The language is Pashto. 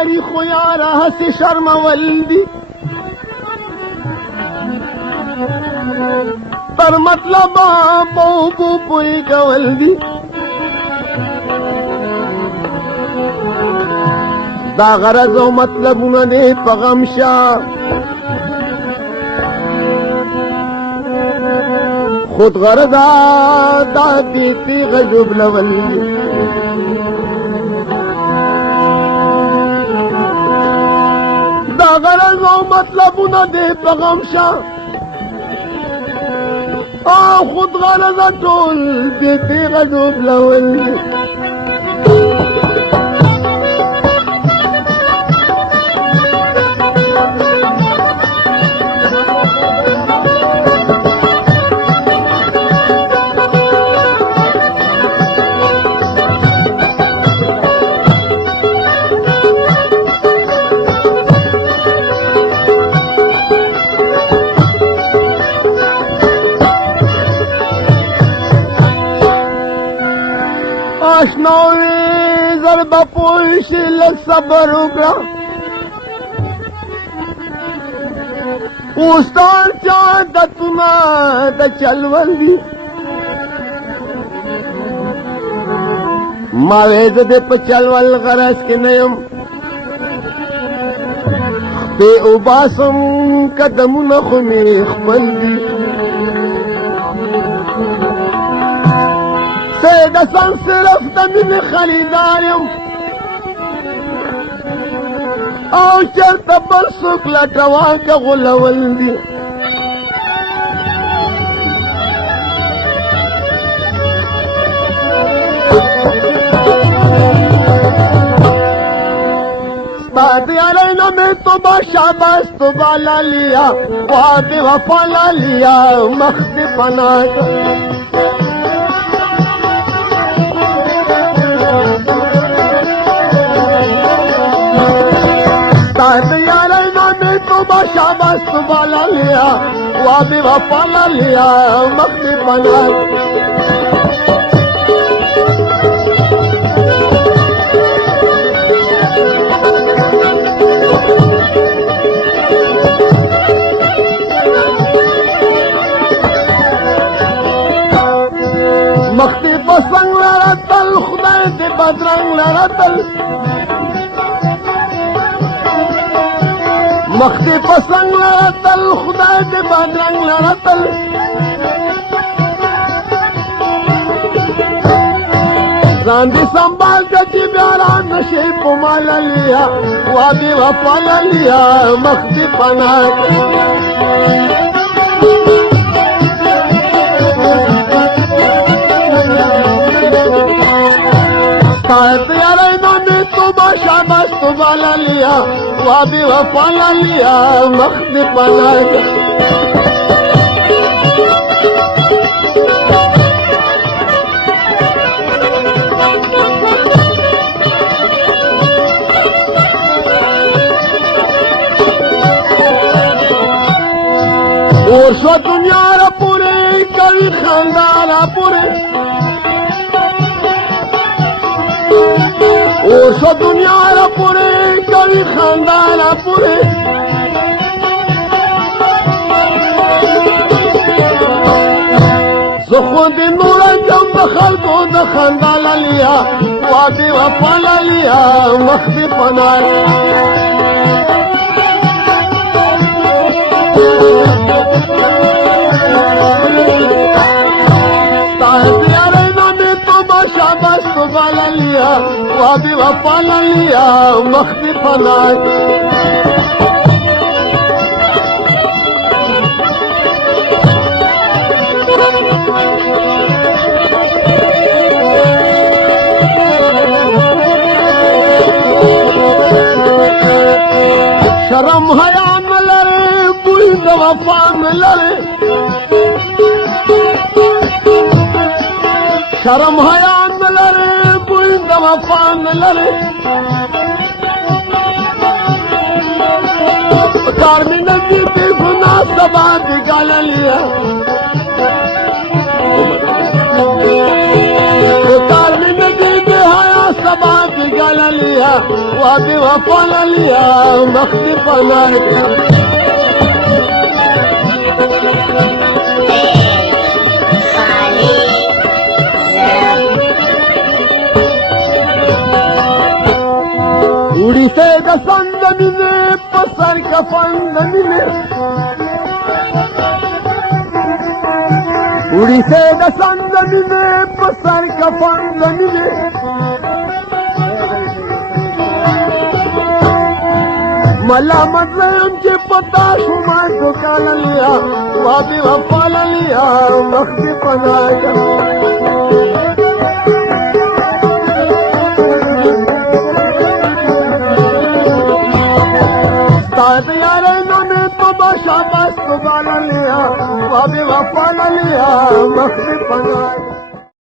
کاری خو یاره هسې شرمول دي تر مطلبه په اوبو پوی کول دي دا غرض او مطلبونه دې په غم شه خود غرضا دا دې تیغه ژوبلول دي دا غرض او مطلبونه دې په غم شه او خود غرضا ټول دې تیغه ژوبلول دي آشناوی ضرب پوش لگ صبر اگرا اوستان چاندتنا دا چلول دی ماویز دے پا چلول غرس کے نیم پی اوباسم قدمون خمی خپل دی دسان صرف دمین خریداریم او چرت بل سوک لٹوان کا غلول دی سپادی علینا میں تو باشاباز تو بالا لیا وادی وفالا لیا مخد پناہ शाबाश बाला लिया वादी वफाला लिया मक्ती बना मक्ती पसंग लड़ा तल खुदा के बदरंग लड़ा तल مختی پسنگ لرتل خدای دے بادرنگ لرتل راندی سنبال جی بیاران نشی پمالا لیا وادی وفالا لیا مختی پناہ शाबाश तो बाला लिया वादी वफाला लिया मख्द पना और सो दुनिया रा पूरे कवि खानदान पूरे और सो दुनिया रा पूरे कवि खानदान पूरे सो खुद नूर जब दखल को खानदान लिया वादी वफाला लिया मख्दी पना बाला लिया वादी वफाला लिया मख्दी पना शर्म हया न लरे बुलंद वफा न लरे शर्म हया न लरे बुलंद वफा न लरे कारमी नदी पे गुना सबा दिगाल लिया कारमी नदी पे हया सबा दिगाल लिया وابي وفا ليا مخدي فناك उड़ीसे दसंद मिले पसर कफंद मिले उड़ीसे दसंद मिले पसर कफंद मिले मला मतलब के पता शुमा तो काल लिया वाबी वफा लिया मख्दी पना